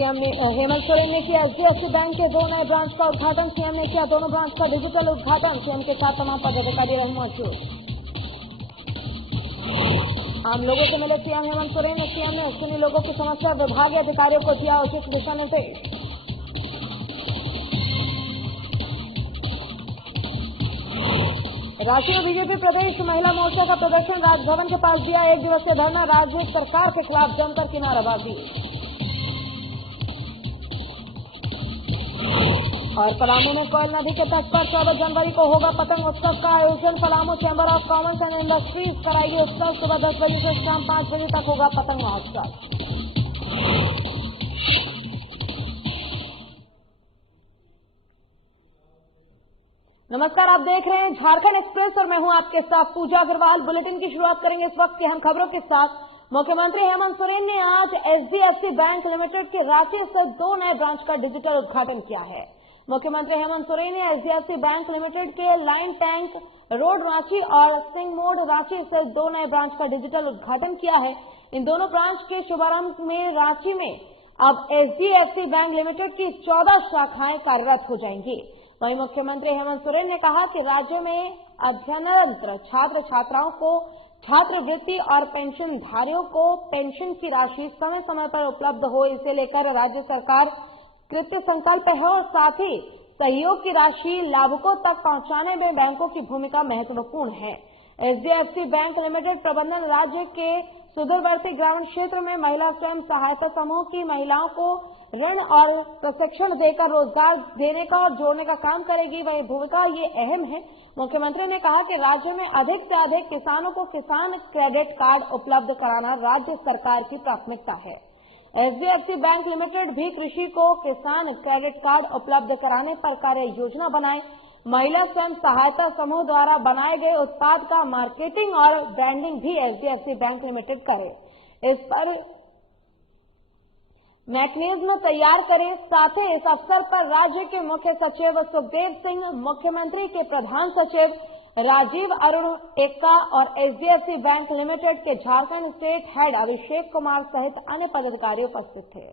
CM Hemant Soren ने किया HDFC bank के 2 नए ब्रांच का उद्घाटन। सीएम ने किया दोनों ब्रांच का डिजिटल उद्घाटन। सीएम के साथ तमाम पदाधिकारी रहे मौजूद। आम लोगों से मिले सीएम हेमंत सोरेन। सीएम ने सुनी लोगों की समस्या, विभागीय अधिकारियों को दिया उचित दिशा निर्देश। रांची में बीजेपी प्रदेश महिला मोर्चा का प्रदर्शन। राजभवन के पास दिया 1 दिवसीय धरना। राज्य सरकार के खिलाफ जमकर की नारेबाजी। और पलामू में कोयल नदी के तट पर 14 जनवरी को होगा पतंग उत्सव का आयोजन। Palamu chamber of commerce and industries कराएगी उत्सव। सुबह 10 बजे से शाम 5 बजे तक होगा पतंग महोत्सव। नमस्कार, आप देख रहे हैं झारखंड एक्सप्रेस और मैं हूं आपके साथ पूजा अग्रवाल। बुलेटिन की शुरुआत करेंगे इस वक्त की अहम खबरों के साथ। मुख्यमंत्री हेमंत सोरेन ने आज एचडीएफसी बैंक लिमिटेड के रांची स्थित 2 नए ब्रांच का डिजिटल उद्घाटन किया है। मुख्यमंत्री हेमंत सोरेन ने एचडीएफसी बैंक लिमिटेड के लाइन टैंक रोड रांची और सिंह मोड़ रांची स्थित 2 नए ब्रांच का डिजिटल उद्घाटन किया है। इन दोनों ब्रांच के शुभारंभ में रांची में अब एचडीएफसी बैंक लिमिटेड की 14 शाखाएं कार्यरत हो जाएंगी। वहीं मुख्यमंत्री हेमंत सोरेन ने कहा कि राज्य में अध्ययनरत छात्र छात्राओं को छात्रवृत्ति और पेंशनधारियों को पेंशन की राशि समय समय पर उपलब्ध हो, इसे लेकर राज्य सरकार कृत संकल्प है और साथ ही सहयोग की राशि लाभुकों तक पहुंचाने में बैंकों की भूमिका महत्वपूर्ण है। एचडीएफसी बैंक लिमिटेड प्रबंधन राज्य के सुदूरवर्ती ग्रामीण क्षेत्र में महिला स्वयं सहायता समूह की महिलाओं को ऋण और प्रशिक्षण देकर रोजगार देने का और जोड़ने का काम करेगी। वही भूमिका ये अहम है। मुख्यमंत्री ने कहा कि राज्य में अधिक से अधिक किसानों को किसान क्रेडिट कार्ड उपलब्ध कराना राज्य सरकार की प्राथमिकता है। एचडीएफसी बैंक लिमिटेड भी कृषि को किसान क्रेडिट कार्ड उपलब्ध कराने पर कार्य योजना बनाए। महिला स्वयं सहायता समूह द्वारा बनाए गए उत्पाद का मार्केटिंग और ब्रांडिंग भी एचडीएफसी बैंक लिमिटेड करे, इस पर मैकेनिज्म तैयार करें। साथ ही इस अवसर पर राज्य के मुख्य सचिव सुखदेव सिंह, मुख्यमंत्री के प्रधान सचिव राजीव अरुण एक्का और एचडीएफसी बैंक लिमिटेड के झारखंड स्टेट हेड अभिषेक कुमार सहित अन्य पदाधिकारी उपस्थित थे।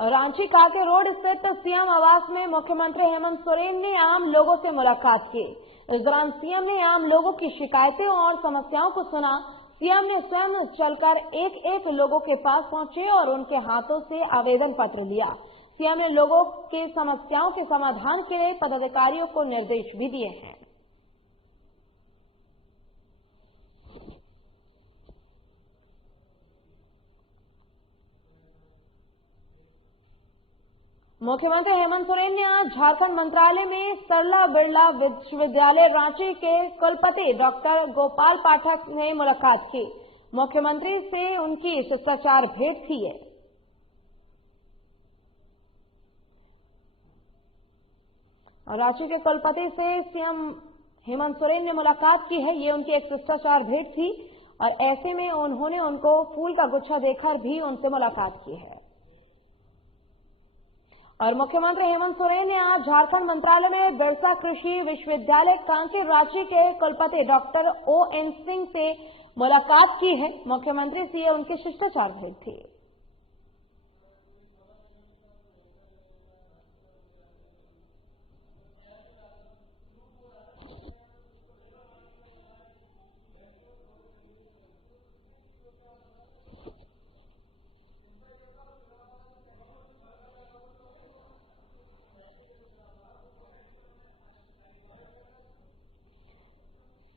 रांची काके रोड स्थित सीएम आवास में मुख्यमंत्री हेमंत सोरेन ने आम लोगों से मुलाकात की। इस दौरान सीएम ने आम लोगों की शिकायतें और समस्याओं को सुना। सीएम ने स्वयं चलकर एक एक लोगों के पास पहुंचे और उनके हाथों से आवेदन पत्र लिया। सीएम ने लोगों के समस्याओं के समाधान के लिए पदाधिकारियों को निर्देश भी दिए हैं। मुख्यमंत्री हेमंत सोरेन ने आज झारखंड मंत्रालय में सरला बिरला विश्वविद्यालय रांची के कुलपति डॉक्टर गोपाल पाठक ने मुलाकात की। मुख्यमंत्री से उनकी शिष्टाचार भेंट थी। रांची के कुलपति से सीएम हेमंत सोरेन ने मुलाकात की है। ये उनकी एक शिष्टाचार भेंट थी और ऐसे में उन्होंने उनको फूल का गुच्छा देकर भी उनसे मुलाकात की है। और मुख्यमंत्री हेमंत सोरेन ने आज झारखंड मंत्रालय में बिरसा कृषि विश्वविद्यालय कांकेर रांची के कुलपति डॉक्टर ओएन सिंह से मुलाकात की है। मुख्यमंत्री से उनकी शिष्टाचार भेंट थी।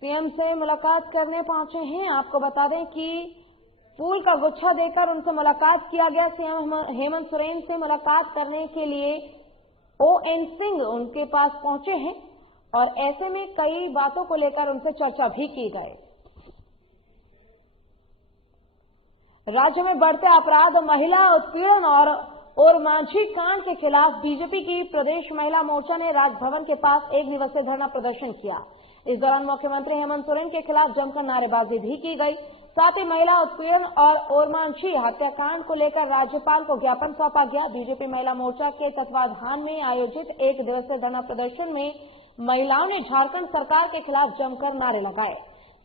सीएम से मुलाकात करने पहुंचे हैं। आपको बता दें कि फूल का गुच्छा देकर उनसे मुलाकात किया गया। सीएम हेमंत सोरेन से मुलाकात करने के लिए ओएन सिंह उनके पास पहुंचे हैं और ऐसे में कई बातों को लेकर उनसे चर्चा भी की गई। राज्य में बढ़ते अपराध, महिला उत्पीड़न और मांझी कांड के खिलाफ बीजेपी की प्रदेश महिला मोर्चा ने राजभवन के पास 1 दिवसीय धरना प्रदर्शन किया। इस दौरान मुख्यमंत्री हेमंत सोरेन के खिलाफ जमकर नारेबाजी भी की गई। साथ ही महिला उत्पीड़न और ओरमांझी हत्याकांड को लेकर राज्यपाल को ज्ञापन सौंपा गया। बीजेपी महिला मोर्चा के तत्वाधान में आयोजित 1 दिवसीय धरना प्रदर्शन में महिलाओं ने झारखंड सरकार के खिलाफ जमकर नारे लगाए।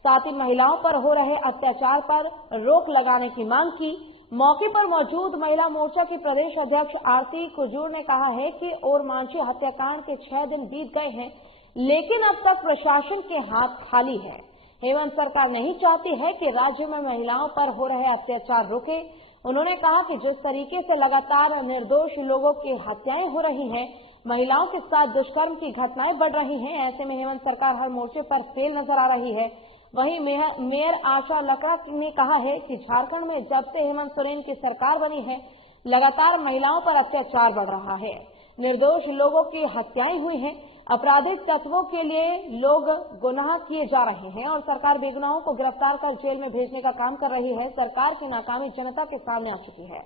साथ ही महिलाओं पर हो रहे अत्याचार पर रोक लगाने की मांग की। मौके पर मौजूद महिला मोर्चा की प्रदेश अध्यक्ष आरती कुजूर ने कहा है कि ओरमांझी हत्याकांड के 6 दिन बीत गए हैं, लेकिन अब तक प्रशासन के हाथ खाली है। हेमंत सरकार नहीं चाहती है कि राज्य में महिलाओं पर हो रहे अत्याचार रुके। उन्होंने कहा कि जिस तरीके से लगातार निर्दोष लोगों की हत्याएं हो रही हैं, महिलाओं के साथ दुष्कर्म की घटनाएं बढ़ रही हैं, ऐसे में हेमंत सरकार हर मोर्चे पर फेल नजर आ रही है। वहीं मेयर आशा लकड़ा ने कहा है कि झारखंड में जब से हेमंत सोरेन की सरकार बनी है, लगातार महिलाओं पर अत्याचार बढ़ रहा है, निर्दोष लोगों की हत्याएं हुई हैं, आपराधिक तत्वों के लिए लोग गुनाह किए जा रहे हैं और सरकार बेगुनाहों को गिरफ्तार कर जेल में भेजने का काम कर रही है। सरकार की नाकामी जनता के सामने आ चुकी है।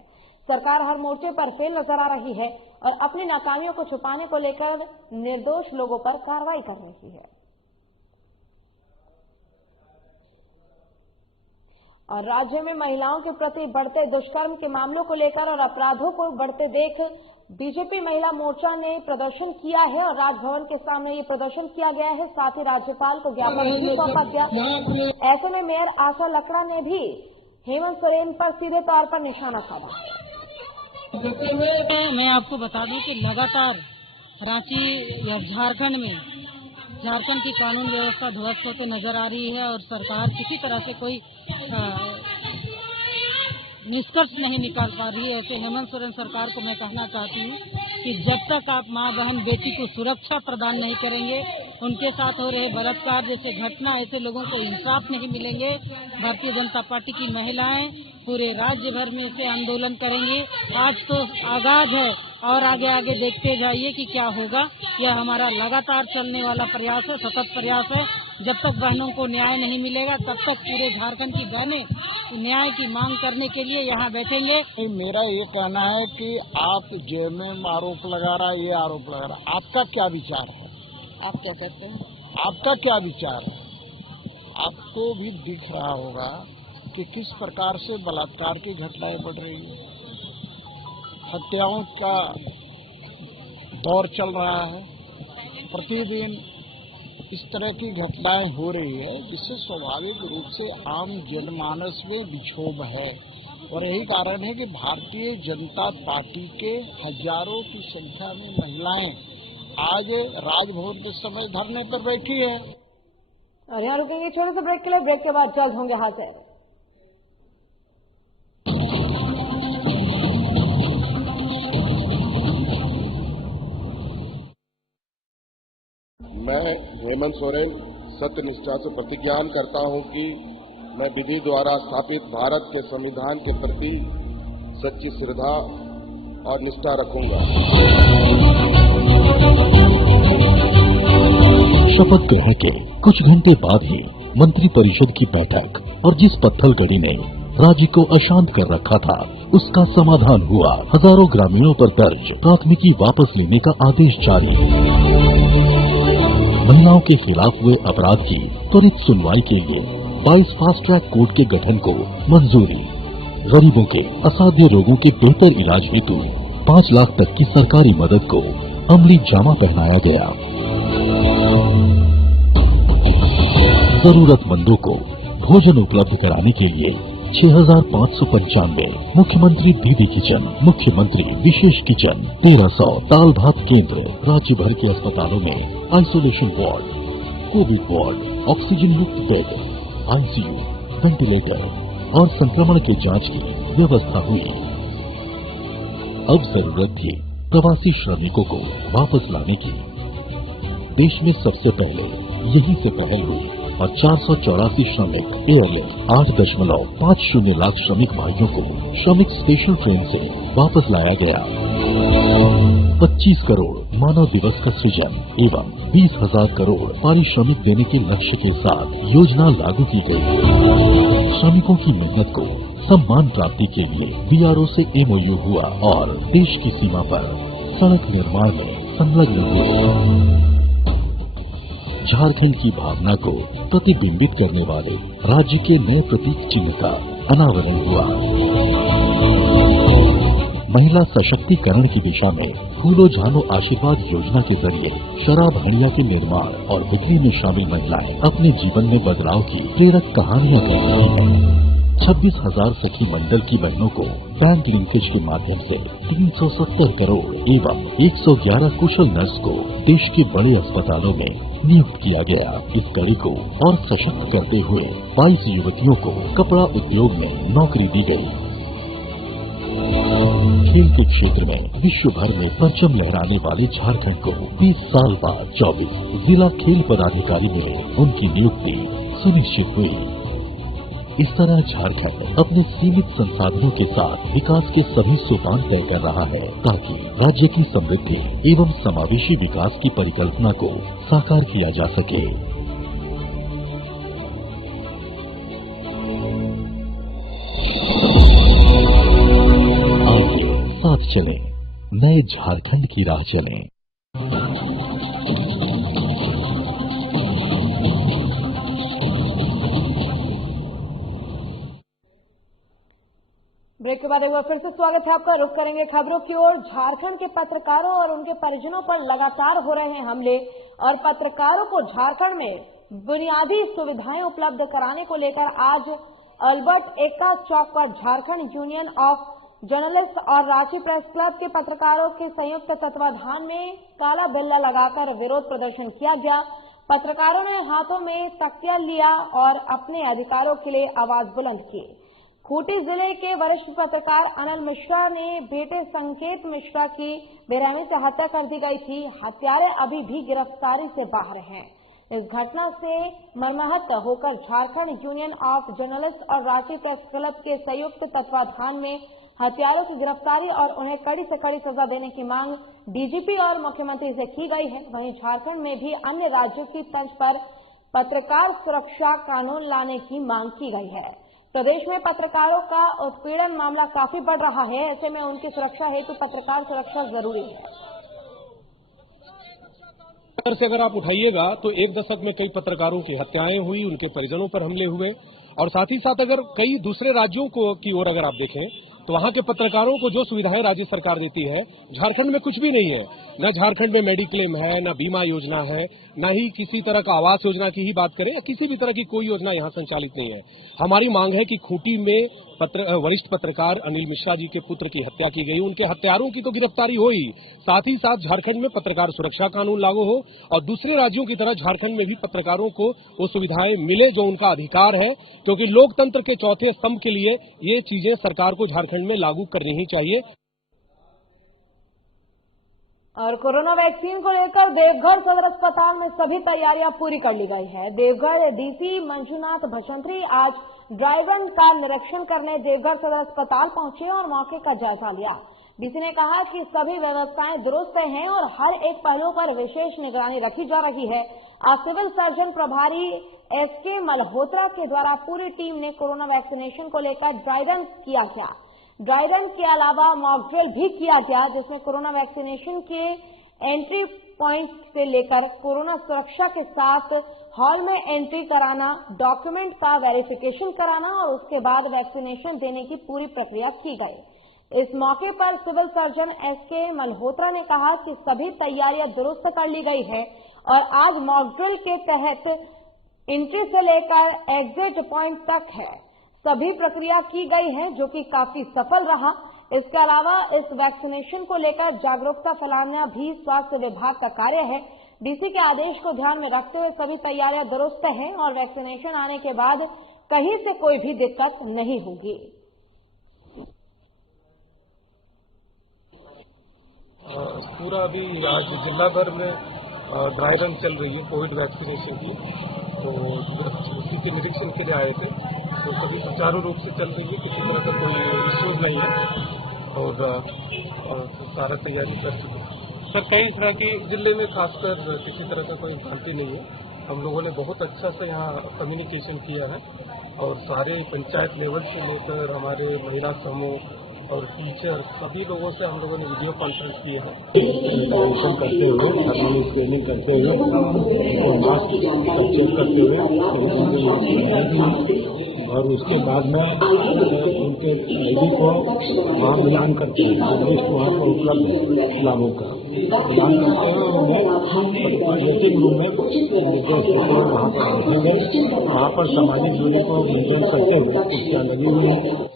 सरकार हर मोर्चे पर फेल नजर आ रही है और अपनी नाकामियों को छुपाने को लेकर निर्दोष लोगों पर कार्रवाई कर रही है। और राज्य में महिलाओं के प्रति बढ़ते दुष्कर्म के मामलों को लेकर और अपराधों को बढ़ते देख बीजेपी महिला मोर्चा ने प्रदर्शन किया है और राजभवन के सामने ये प्रदर्शन किया गया है। साथ ही राज्यपाल को ज्ञापन भी सौंपा गया। ऐसे में मेयर आशा लकड़ा ने भी हेमंत सोरेन पर सीधे तौर पर निशाना साधा। मैं आपको बता दूं कि लगातार रांची या झारखंड की कानून व्यवस्था ध्वस्त होते नजर आ रही है और सरकार किसी तरह से कोई निष्कर्ष नहीं निकाल पा रही है। ऐसे हेमंत सोरेन सरकार को मैं कहना चाहती हूँ कि जब तक आप माँ बहन बेटी को सुरक्षा प्रदान नहीं करेंगे, उनके साथ हो रहे बलात्कार जैसे घटना, ऐसे लोगों को इंसाफ नहीं मिलेंगे। भारतीय जनता पार्टी की महिलाएं पूरे राज्य भर में से आंदोलन करेंगे। आज तो आगाज है और आगे आगे देखते जाइए कि क्या होगा। यह हमारा लगातार चलने वाला प्रयास है, सतत प्रयास है। जब तक बहनों को न्याय नहीं मिलेगा तब तक पूरे झारखंड की बहनें न्याय की मांग करने के लिए यहाँ बैठेंगे। मेरा ये कहना है कि आप जेएमएम आरोप लगा रहा है, ये आरोप लगा रहा है, आपका क्या विचार है? आप क्या कहते हैं? आपका क्या विचार है? आपको भी दिख रहा होगा कि किस प्रकार से बलात्कार की घटनाएं बढ़ रही है, हत्याओं का दौर चल रहा है, प्रतिदिन इस तरह की घटनाएं हो रही है, जिससे स्वाभाविक रूप से आम जनमानस में विक्षोभ है। और यही कारण है कि भारतीय जनता पार्टी के हजारों की संख्या में महिलाएं आज राजभवन के समय धरने पर बैठी है। और यहाँ रुकेंगे छोटे से ब्रेक के लिए। ब्रेक के बाद जल्द होंगे हाजिर। मैं हेमंत सोरेन सत्य निष्ठा से प्रतिज्ञान करता हूं कि मैं विधि द्वारा स्थापित भारत के संविधान के प्रति सच्ची श्रद्धा और निष्ठा रखूंगा। शपथ ग्रहण के कुछ घंटे बाद ही मंत्रिपरिषद की बैठक और जिस पत्थलगड़ी ने राज्य को अशांत कर रखा था, उसका समाधान हुआ। हजारों ग्रामीणों पर दर्ज प्राथमिकी वापस लेने का आदेश जारी। महिलाओं के खिलाफ हुए अपराध की त्वरित सुनवाई के लिए 22 फास्ट ट्रैक कोर्ट के गठन को मंजूरी। गरीबों के असाध्य रोगों के बेहतर इलाज हेतु 5 लाख तक की सरकारी मदद को अमली जामा पहनाया गया। जरूरतमंदों को भोजन उपलब्ध कराने के लिए 6595 मुख्यमंत्री दीदी किचन, मुख्यमंत्री विशेष किचन, 1300 दाल भात केंद्र, राज्य भर के अस्पतालों में isolation ward, Covid ward, oxygen युक्त बेड, आईसीयू, वेंटिलेटर और संक्रमण के जांच की व्यवस्था हुई। अब जरूरत थी प्रवासी श्रमिकों को वापस लाने की। देश में सबसे पहले यही से पहल हुई और 484 श्रमिक एयरलिफ्ट 8.50 लाख श्रमिक भाइयों को श्रमिक स्पेशल ट्रेन से वापस लाया गया। 25 करोड़ मानव दिवस का सृजन एवं 20,000 करोड़ पारिश्रमिक देने के लक्ष्य के साथ योजना लागू की गई। श्रमिकों की मेहनत को सम्मान प्राप्ति के लिए बीआरओ से एमओयू हुआ और देश की सीमा पर सड़क निर्माण में संलग्न हुए। झारखंड की भावना को प्रतिबिंबित करने वाले राज्य के नए प्रतीक चिन्ह का अनावरण हुआ। महिला सशक्तिकरण की दिशा में फूलो झानो आशीर्वाद योजना के जरिए शराब हंडिया के निर्माण और बिक्री में शामिल महिलाएं अपने जीवन में बदलाव की प्रेरक कहानियां कह रही हैं। 26,000 सखी मंडल की बहनों को बैंक लिंकेज के माध्यम से 370 करोड़ एवं 111 कुशल नर्स को देश के बड़े अस्पतालों में नियुक्त किया गया। इस कड़ी को और सशक्त करते हुए 22 युवतियों को कपड़ा उद्योग में नौकरी दी गई। खेल के क्षेत्र में विश्व भर में परचम लहराने वाले झारखंड को 20 साल बाद 24 जिला खेल पदाधिकारी मिले, उनकी नियुक्ति सुनिश्चित हुई। इस तरह झारखंड अपने सीमित संसाधनों के साथ विकास के सभी सोपान तय कर रहा है ताकि राज्य की समृद्धि एवं समावेशी विकास की परिकल्पना को साकार किया जा सके। आइए साथ चलें, नए झारखंड की राह चलें। ब्रेक के बाद एक बार फिर से स्वागत है आपका। रुख करेंगे खबरों की ओर। झारखंड के पत्रकारों और उनके परिजनों पर लगातार हो रहे हैं हमले और पत्रकारों को झारखंड में बुनियादी सुविधाएं उपलब्ध कराने को लेकर आज अल्बर्ट एक्का चौक पर झारखंड यूनियन ऑफ जर्नलिस्ट और रांची प्रेस क्लब के पत्रकारों के संयुक्त तत्वाधान में काला बिल्ला लगाकर विरोध प्रदर्शन किया गया। पत्रकारों ने हाथों में तख्तियां लिया और अपने अधिकारों के लिए आवाज बुलंद की। खूंटी जिले के वरिष्ठ पत्रकार अनिल मिश्रा ने बेटे संकेत मिश्रा की बेरहमी से हत्या कर दी गई थी। हत्यारे अभी भी गिरफ्तारी से बाहर हैं। इस घटना से मर्माहत होकर झारखंड यूनियन ऑफ जर्नलिस्ट और रांची प्रेस क्लब के संयुक्त तत्वाधान में हत्यारों की गिरफ्तारी और उन्हें कड़ी से कड़ी सजा देने की मांग डीजीपी और मुख्यमंत्री से की गई है। वहीं झारखंड में भी अन्य राज्यों की तर्ज पर पत्रकार सुरक्षा कानून लाने की मांग की गई है। प्रदेश में पत्रकारों का उत्पीड़न मामला काफी बढ़ रहा है। ऐसे में उनकी सुरक्षा हेतु पत्रकार सुरक्षा जरूरी है। से अगर आप उठाइएगा तो एक दशक में कई पत्रकारों की हत्याएं हुई, उनके परिजनों पर हमले हुए और साथ ही साथ अगर कई दूसरे राज्यों की ओर अगर आप देखें तो वहां के पत्रकारों को जो सुविधाएं राज्य सरकार देती है, झारखंड में कुछ भी नहीं है। न झारखंड में मेडिक्लेम है, न बीमा योजना है, न ही किसी तरह का आवास योजना की ही बात करें या किसी भी तरह की कोई योजना यहां संचालित नहीं है। हमारी मांग है कि खूंटी में वरिष्ठ पत्रकार अनिल मिश्रा जी के पुत्र की हत्या की गई, उनके हत्यारों की तो गिरफ्तारी हो ही, साथ ही साथ झारखंड में पत्रकार सुरक्षा कानून लागू हो और दूसरे राज्यों की तरह झारखंड में भी पत्रकारों को वो सुविधाएं मिले जो उनका अधिकार है, क्योंकि लोकतंत्र के चौथे स्तंभ के लिए ये चीजें सरकार को झारखंड में लागू करनी ही चाहिए। और कोरोना वैक्सीन को लेकर देवघर सदर अस्पताल में सभी तैयारियां पूरी कर ली गई है। देवघर डीसी मंजुनाथ भजंत्री आज ड्राई रन का निरीक्षण करने देवघर सदर अस्पताल पहुंचे और मौके का जायजा लिया। डीसी ने कहा कि सभी व्यवस्थाएं दुरुस्त हैं और हर एक पहलू पर विशेष निगरानी रखी जा रही है। आज सिविल सर्जन प्रभारी एसके मल्होत्रा के द्वारा पूरी टीम ने कोरोना वैक्सीनेशन को लेकर ड्राई रन किया गया। ड्राई रन के अलावा मॉक ड्रिल भी किया गया, जिसमें कोरोना वैक्सीनेशन के एंट्री पॉइंट से लेकर कोरोना सुरक्षा के साथ हॉल में एंट्री कराना, डॉक्यूमेंट का वेरिफिकेशन कराना और उसके बाद वैक्सीनेशन देने की पूरी प्रक्रिया की गई। इस मौके पर सिविल सर्जन एसके मल्होत्रा ने कहा कि सभी तैयारियां दुरुस्त कर ली गई है और आज मॉक ड्रिल के तहत एंट्री से लेकर एग्जिट पॉइंट तक है सभी प्रक्रिया की गई है, जो कि काफी सफल रहा। इसके अलावा इस वैक्सीनेशन को लेकर जागरूकता फैलाना भी स्वास्थ्य विभाग का कार्य है। डीसी के आदेश को ध्यान में रखते हुए सभी तैयारियां दुरुस्त हैं और वैक्सीनेशन आने के बाद कहीं से कोई भी दिक्कत नहीं होगी। पूरा अभी आज जिला भर में ड्राई रन चल रही है कोविड वैक्सीनेशन की, तो उसी के निरीक्षण के लिए आए थे। तो सभी सुचारू रूप से चल रही है, किसी तरह का कोई इश्यूज नहीं है और सारा तैयारी कर चुके हैं। सर कई तरह की जिले में खासकर किसी तरह का कोई भ्रांति नहीं है। हम लोगों ने बहुत अच्छा से यहाँ कम्युनिकेशन किया है और सारे पंचायत लेवल से लेकर हमारे महिला समूह और टीचर सभी लोगों से हम लोगों ने वीडियो कॉन्फ्रेंस किए हैं, सैनिटाइजेशन करते हुए, थर्मल स्क्रीनिंग करते हुए और मास्क परचेज करते हुए और उसके बाद में उनके आईडी को वहाँ मिलान करते हैं, लिस्ट वहाँ पर उपलब्ध है लाभों का मिलान करते हुए उन्हें वेटिंग रूम में निर्देश देते हुए वहाँ पर बैठेंगे। वहाँ पर सामाजिक दूरी को मेंटेन करते हुए कुर्सियाँ लगी हुई हैं।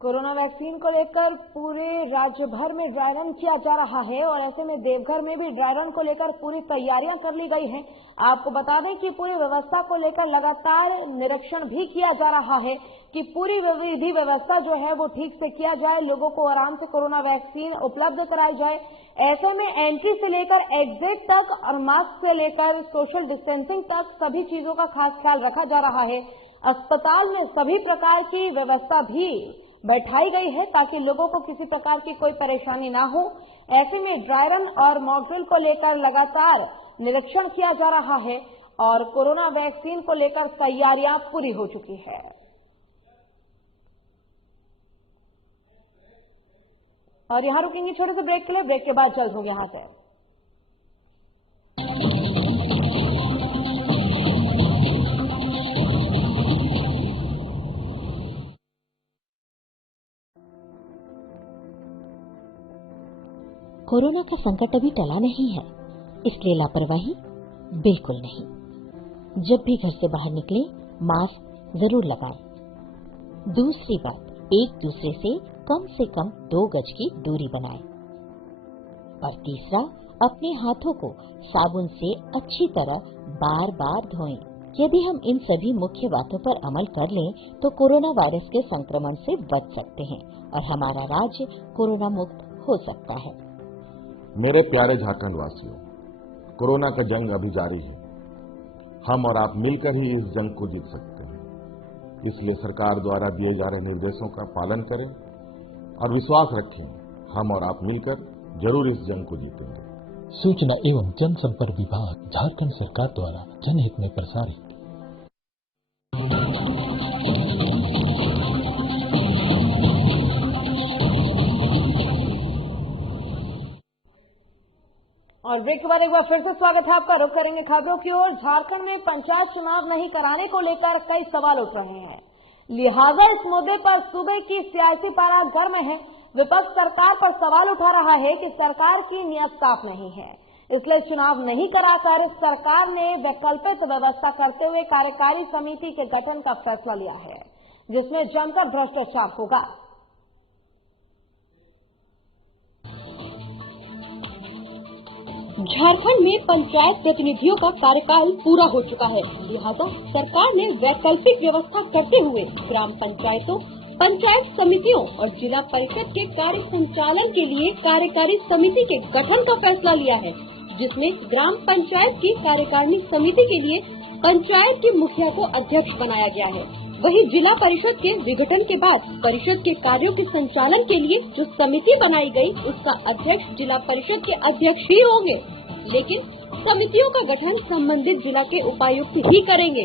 कोरोना वैक्सीन को लेकर पूरे राज्य भर में ड्राई रन किया जा रहा है और ऐसे में देवघर में भी ड्राई रन को लेकर पूरी तैयारियां कर ली गई हैं। आपको बता दें कि पूरी व्यवस्था को लेकर लगातार निरीक्षण भी किया जा रहा है कि पूरी विधि व्यवस्था जो है वो ठीक से किया जाए, लोगों को आराम से कोरोना वैक्सीन उपलब्ध कराई जाए। ऐसे में एंट्री से लेकर एग्जिट तक और मास्क से लेकर सोशल डिस्टेंसिंग तक सभी चीजों का खास ख्याल रखा जा रहा है। अस्पताल में सभी प्रकार की व्यवस्था भी बैठाई गई है ताकि लोगों को किसी प्रकार की कोई परेशानी ना हो। ऐसे में ड्राई रन और मॉक ड्रिल को लेकर लगातार निरीक्षण किया जा रहा है और कोरोना वैक्सीन को लेकर तैयारियां पूरी हो चुकी है। और यहां रुकेंगे छोटे से ब्रेक के लिए, ब्रेक के बाद जल्द होंगे यहां से। कोरोना का संकट अभी टला नहीं है, इसलिए लापरवाही बिल्कुल नहीं। जब भी घर से बाहर निकले मास्क जरूर लगाएं। दूसरी बात, एक दूसरे से कम 2 गज की दूरी बनाएं। और तीसरा, अपने हाथों को साबुन से अच्छी तरह बार बार धोएं। यदि हम इन सभी मुख्य बातों पर अमल कर लें तो कोरोना वायरस के संक्रमण से बच सकते हैं और हमारा राज्य कोरोना मुक्त हो सकता है। मेरे प्यारे झारखंड वासियों, कोरोना का जंग अभी जारी है। हम और आप मिलकर ही इस जंग को जीत सकते हैं। इसलिए सरकार द्वारा दिए जा रहे निर्देशों का पालन करें और विश्वास रखें, हम और आप मिलकर जरूर इस जंग को जीतेंगे। सूचना एवं जनसंपर्क विभाग, झारखंड सरकार द्वारा जनहित में प्रसारित। और ब्रेक के बाद एक बार फिर से स्वागत है आपका। रुक करेंगे खबरों की ओर। झारखंड में पंचायत चुनाव नहीं कराने को लेकर कई सवाल उठ रहे हैं, लिहाजा इस मुद्दे पर सूबे की सियासी पारा गर्म है। विपक्ष सरकार पर सवाल उठा रहा है कि सरकार की नीयत साफ नहीं है, इसलिए चुनाव नहीं कराकर सरकार ने वैकल्पिक व्यवस्था करते हुए कार्यकारी समिति के गठन का फैसला लिया है, जिसमें जमकर भ्रष्टाचार होगा। झारखंड में पंचायत प्रतिनिधियों का कार्यकाल पूरा हो चुका है, लिहाजा सरकार ने वैकल्पिक व्यवस्था करते हुए ग्राम पंचायतों, पंचायत समितियों और जिला परिषद के कार्य संचालन के लिए कार्यकारी समिति के गठन का फैसला लिया है, जिसमें ग्राम पंचायत की कार्यकारिणी समिति के लिए पंचायत के मुखिया को अध्यक्ष बनाया गया है। वहीं जिला परिषद के विघटन के बाद परिषद के कार्यों के संचालन के लिए जो समिति बनाई गई, उसका अध्यक्ष जिला परिषद के अध्यक्ष ही होंगे, लेकिन समितियों का गठन संबंधित जिला के उपायुक्त ही करेंगे,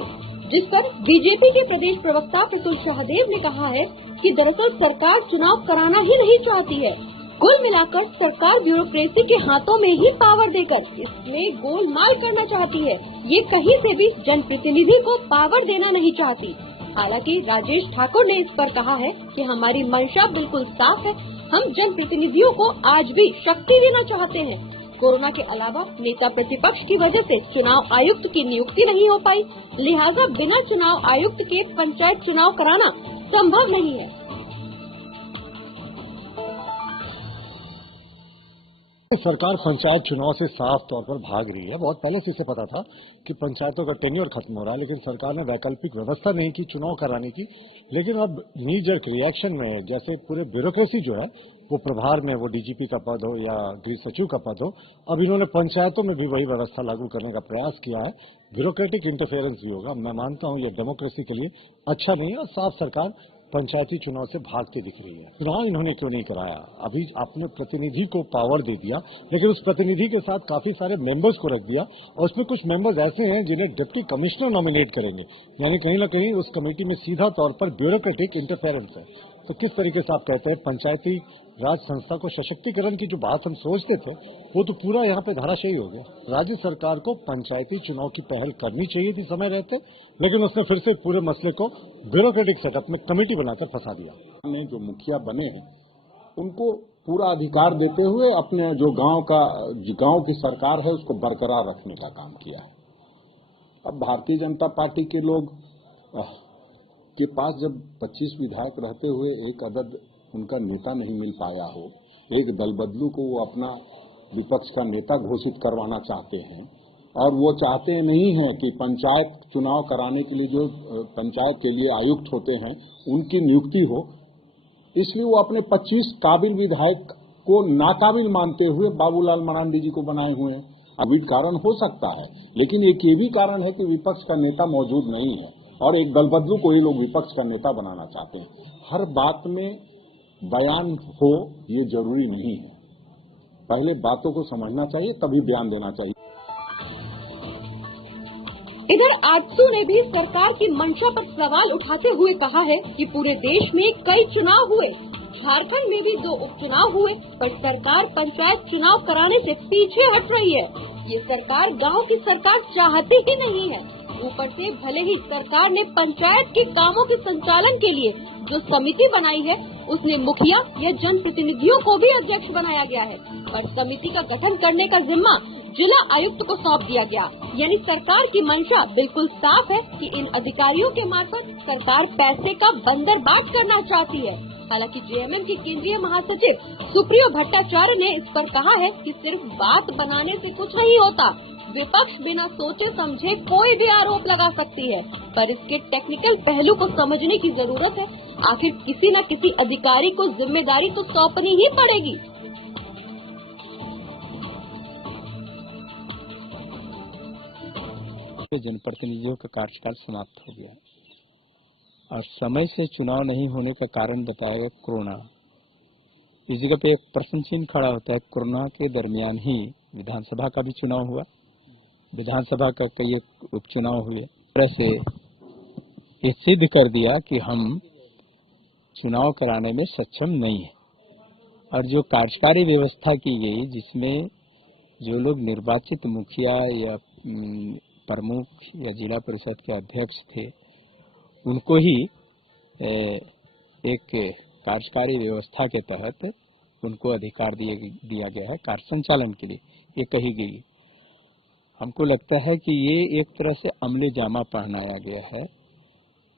जिस पर बीजेपी के प्रदेश प्रवक्ता प्रफुल्ल शाहदेव ने कहा है कि दरअसल सरकार चुनाव कराना ही नहीं चाहती है। कुल मिलाकर सरकार ब्यूरोक्रेसी के हाथों में ही पावर देकर इसमें गोलमाल करना चाहती है। ये कहीं से भी जनप्रतिनिधि को पावर देना नहीं चाहती। हालांकि राजेश ठाकुर ने इस पर कहा है कि हमारी मंशा बिल्कुल साफ है, हम जनप्रतिनिधियों को आज भी शक्ति देना चाहते हैं। कोरोना के अलावा नेता प्रतिपक्ष की वजह से चुनाव आयुक्त की नियुक्ति नहीं हो पाई, लिहाजा बिना चुनाव आयुक्त के पंचायत चुनाव कराना संभव नहीं है। सरकार पंचायत चुनाव से साफ तौर पर भाग रही है। बहुत पहले से इसे पता था कि पंचायतों का टेन्योर खत्म हो रहा है, लेकिन सरकार ने वैकल्पिक व्यवस्था नहीं की चुनाव कराने की। लेकिन अब नी जर्क रिएक्शन में जैसे पूरे ब्यूरोक्रेसी जो है वो प्रभार में, वो डीजीपी का पद हो या गृह सचिव का पद हो, अब इन्होंने पंचायतों में भी वही व्यवस्था लागू करने का प्रयास किया है। ब्यूरोक्रेटिक इंटरफेरेंस भी होगा। मैं मानता हूँ ये डेमोक्रेसी के लिए अच्छा नहीं है और साफ सरकार पंचायती चुनाव से भागती दिख रही है। चुनाव इन्होंने क्यों नहीं कराया? अभी आपने प्रतिनिधि को पावर दे दिया, लेकिन उस प्रतिनिधि के साथ काफी सारे मेंबर्स को रख दिया और उसमें कुछ मेंबर्स ऐसे हैं जिन्हें डिप्टी कमिश्नर नॉमिनेट करेंगे, यानी कहीं ना कहीं उस कमेटी में सीधा तौर पर ब्यूरोक्रेटिक इंटरफेरेंस है। तो किस तरीके से आप कहते हैं पंचायती राज संस्था को सशक्तिकरण की जो बात हम सोचते थे वो तो पूरा यहाँ पे धाराशायी हो गया। राज्य सरकार को पंचायती चुनाव की पहल करनी चाहिए थी समय रहते, लेकिन उसने फिर से पूरे मसले को ब्यूरोक्रेटिक सेटअप में कमेटी बनाकर फंसा दिया। जो मुखिया बने हैं उनको पूरा अधिकार देते हुए अपने जो गांव की सरकार है उसको बरकरार रखने का काम किया है। अब भारतीय जनता पार्टी के लोग के पास जब 25 विधायक रहते हुए एक अदद उनका नेता नहीं मिल पाया हो, एक दल बदलू को वो अपना विपक्ष का नेता घोषित करवाना चाहते हैं और वो चाहते नहीं हैं कि पंचायत चुनाव कराने के लिए जो पंचायत के लिए आयुक्त होते हैं उनकी नियुक्ति हो, इसलिए वो अपने 25 काबिल विधायक को नाकाबिल मानते हुए बाबूलाल मरांडी जी को बनाए हुए हैं। अभी कारण हो सकता है, लेकिन एक ये भी कारण है कि विपक्ष का नेता मौजूद नहीं है और एक दल बदलू को ही लोग विपक्ष का नेता बनाना चाहते हैं। हर बात में बयान हो ये जरूरी नहीं है, पहले बातों को समझना चाहिए तभी बयान देना चाहिए। इधर आजसू ने भी सरकार की मंशा पर सवाल उठाते हुए कहा है कि पूरे देश में कई चुनाव हुए, झारखंड में भी 2 उपचुनाव हुए, पर सरकार पंचायत चुनाव कराने से पीछे हट रही है। ये सरकार गांव की सरकार चाहती ही नहीं है। ऊपर से भले ही सरकार ने पंचायत के कामों के संचालन के लिए जो समिति बनाई है उसने मुखिया या जनप्रतिनिधियों को भी अध्यक्ष बनाया गया है, पर समिति का गठन करने का जिम्मा जिला आयुक्त को सौंप दिया गया। यानी सरकार की मंशा बिल्कुल साफ है कि इन अधिकारियों के मार्फत सरकार पैसे का बंदरबाट करना चाहती है। हालांकि जेएमएम की केंद्रीय महासचिव सुप्रियो भट्टाचार्य ने इस पर कहा है कि सिर्फ बात बनाने से कुछ नहीं होता, विपक्ष बिना सोचे समझे कोई भी आरोप लगा सकती है, पर इसके टेक्निकल पहलू को समझने की जरूरत है। आखिर किसी न किसी अधिकारी को जिम्मेदारी तो सौंपनी ही पड़ेगी। जनप्रतिनिधियों का कार्यकाल समाप्त हो गया और समय से चुनाव नहीं होने का कारण बताया गया कोरोना। इस जगह पे एक प्रश्न चिन्ह खड़ा होता है, कोरोना के दरमियान ही विधानसभा का भी चुनाव हुआ, विधानसभा का कई एक उपचुनाव हुए। तरह से ये सिद्ध कर दिया कि हम चुनाव कराने में सक्षम नहीं है। और जो कार्यकारी व्यवस्था की गई जिसमें जो लोग निर्वाचित मुखिया या प्रमुख या जिला परिषद के अध्यक्ष थे उनको ही एक कार्यकारी व्यवस्था के तहत उनको अधिकार दिया गया है कार्य संचालन के लिए, ये कही गई। हमको लगता है कि ये एक तरह से अमले जामा पहनाया गया है।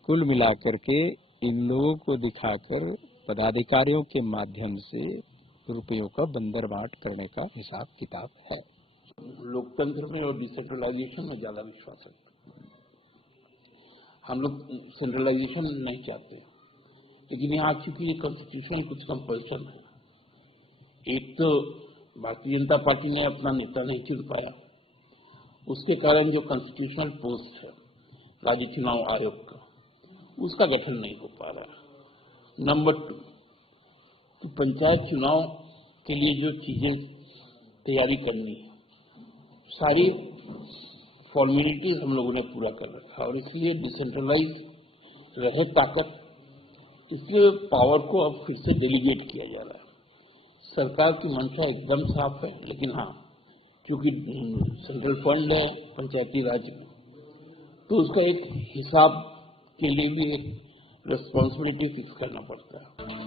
कुल मिलाकर के इन लोगों को दिखाकर पदाधिकारियों के माध्यम से रुपयों का बंदरबाट करने का हिसाब किताब है। लोकतंत्र में और डिसेंट्रलाइजेशन में ज्यादा विश्वास है। हम लोग सेंट्रलाइजेशन नहीं चाहते, लेकिन यहाँ चूंकि ये कॉन्स्टिट्यूशन कुछ कंपल्सन है। एक तो भारतीय जनता पार्टी ने अपना नेता नहीं चुन पाया, उसके कारण जो कॉन्स्टिट्यूशनल पोस्ट है राज्य चुनाव आयोग का, उसका गठन नहीं हो पा रहा। नंबर 2, तो पंचायत चुनाव के लिए जो चीजें तैयारी करनी है सारी फॉर्मेलिटीज हम लोगों ने पूरा कर रखा और इसलिए डिसेंट्रलाइज रहे ताकत, इसलिए पावर को अब फिर से डेलीगेट किया जा रहा है। सरकार की मंशा एकदम साफ है, लेकिन हाँ क्योंकि सेंट्रल फंड है पंचायती राज में, तो उसका एक हिसाब के लिए भी एक रिस्पॉन्सिबिलिटी फिक्स करना पड़ता है।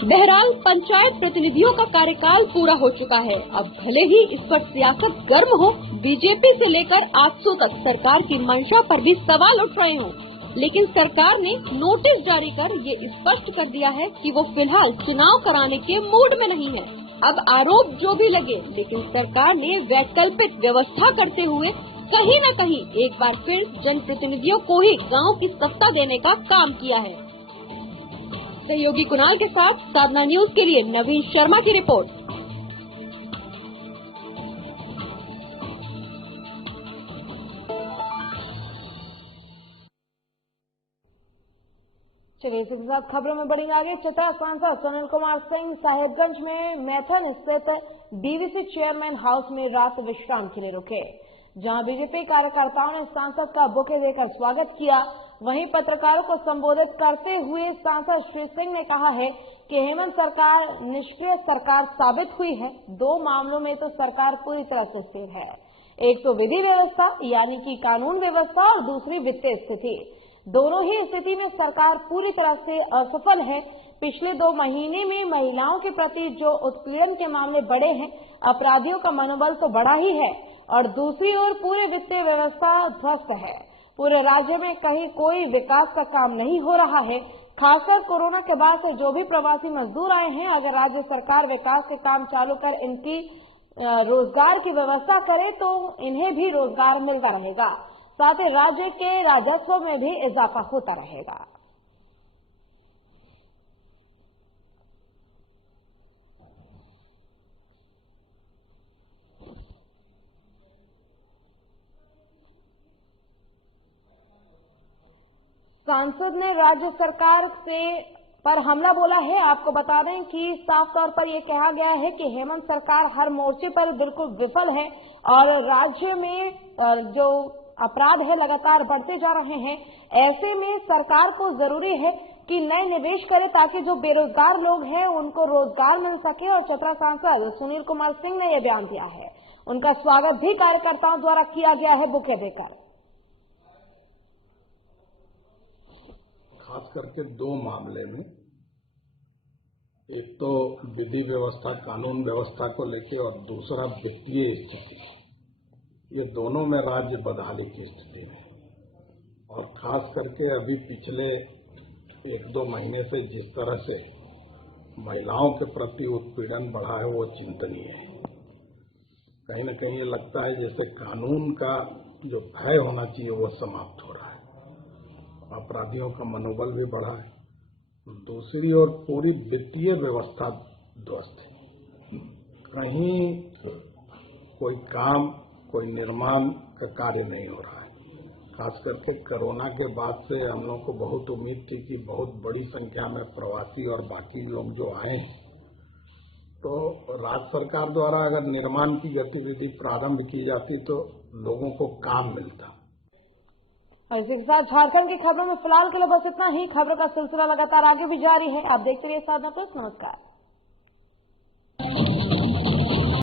बहरहाल पंचायत प्रतिनिधियों का कार्यकाल पूरा हो चुका है। अब भले ही इस पर सियासत गर्म हो, बीजेपी से लेकर आजसू तक सरकार की मंशा पर भी सवाल उठ रहे हों, लेकिन सरकार ने नोटिस जारी कर ये स्पष्ट कर दिया है कि वो फिलहाल चुनाव कराने के मूड में नहीं है। अब आरोप जो भी लगे, लेकिन सरकार ने वैकल्पिक व्यवस्था करते हुए कहीं न कहीं एक बार फिर जनप्रतिनिधियों को ही गांव की सत्ता देने का काम किया है। सहयोगी कुणाल के साथ साधना न्यूज के लिए नवीन शर्मा की रिपोर्ट। चलिए इसी के साथ खबरों में बढ़ेंगे आगे। चतरा सांसद सुनील कुमार सिंह साहेबगंज में मैथन स्थित बीवीसी चेयरमैन हाउस में रात विश्राम के लिए रुके, जहां बीजेपी कार्यकर्ताओं ने सांसद का बुके देकर स्वागत किया। वहीं पत्रकारों को संबोधित करते हुए सांसद श्री सिंह ने कहा है कि हेमंत सरकार निष्क्रिय सरकार साबित हुई है। दो मामलों में तो सरकार पूरी तरह से स्थिर है, एक तो विधि व्यवस्था यानी कि कानून व्यवस्था और दूसरी वित्तीय स्थिति। दोनों ही स्थिति में सरकार पूरी तरह से असफल है। पिछले 2 महीने में महिलाओं के प्रति जो उत्पीड़न के मामले बढ़े हैं, अपराधियों का मनोबल तो बढ़ा ही है और दूसरी ओर पूरी वित्तीय व्यवस्था ध्वस्त है। पूरे राज्य में कहीं कोई विकास का काम नहीं हो रहा है। खासकर कोरोना के बाद से जो भी प्रवासी मजदूर आए हैं, अगर राज्य सरकार विकास के काम चालू कर इनकी रोजगार की व्यवस्था करे तो इन्हें भी रोजगार मिलता रहेगा, साथ ही राज्य के राजस्व में भी इजाफा होता रहेगा। सांसद ने राज्य सरकार पर हमला बोला है। आपको बता दें कि साफ तौर पर यह कहा गया है कि हेमंत सरकार हर मोर्चे पर बिल्कुल विफल है और राज्य में जो अपराध है लगातार बढ़ते जा रहे हैं। ऐसे में सरकार को जरूरी है कि नए निवेश करे ताकि जो बेरोजगार लोग हैं उनको रोजगार मिल सके। और चतरा सांसद सुनील कुमार सिंह ने यह बयान दिया है। उनका स्वागत भी कार्यकर्ताओं द्वारा किया गया है बुके देकर। खास करके 2 मामले में, एक तो विधि व्यवस्था कानून व्यवस्था को लेकर और दूसरा वित्तीय स्थिति, ये दोनों में राज्य बदहाली की स्थिति में। और खास करके अभी पिछले 1-2 महीने से जिस तरह से महिलाओं के प्रति उत्पीड़न बढ़ा है वो चिंतनीय है। कहीं न कहीं ये लगता है जैसे कानून का जो भय होना चाहिए वो समाप्त हो रहा है, अपराधियों का मनोबल भी बढ़ा है। दूसरी ओर पूरी वित्तीय व्यवस्था ध्वस्त है, कहीं कोई काम कोई निर्माण का कार्य नहीं हो रहा है। खास करके कोरोना के बाद से हम लोग को बहुत उम्मीद थी कि बहुत बड़ी संख्या में प्रवासी और बाकी लोग जो आए हैं, तो राज्य सरकार द्वारा अगर निर्माण की गतिविधि प्रारंभ की जाती तो लोगों को काम मिलता। और इसी के साथ झारखंड की खबरों में फिलहाल के लिए बस इतना ही। खबरों का सिलसिला लगातार आगे भी जारी है। आप देखते रहिए साधना प्लस। नमस्कार।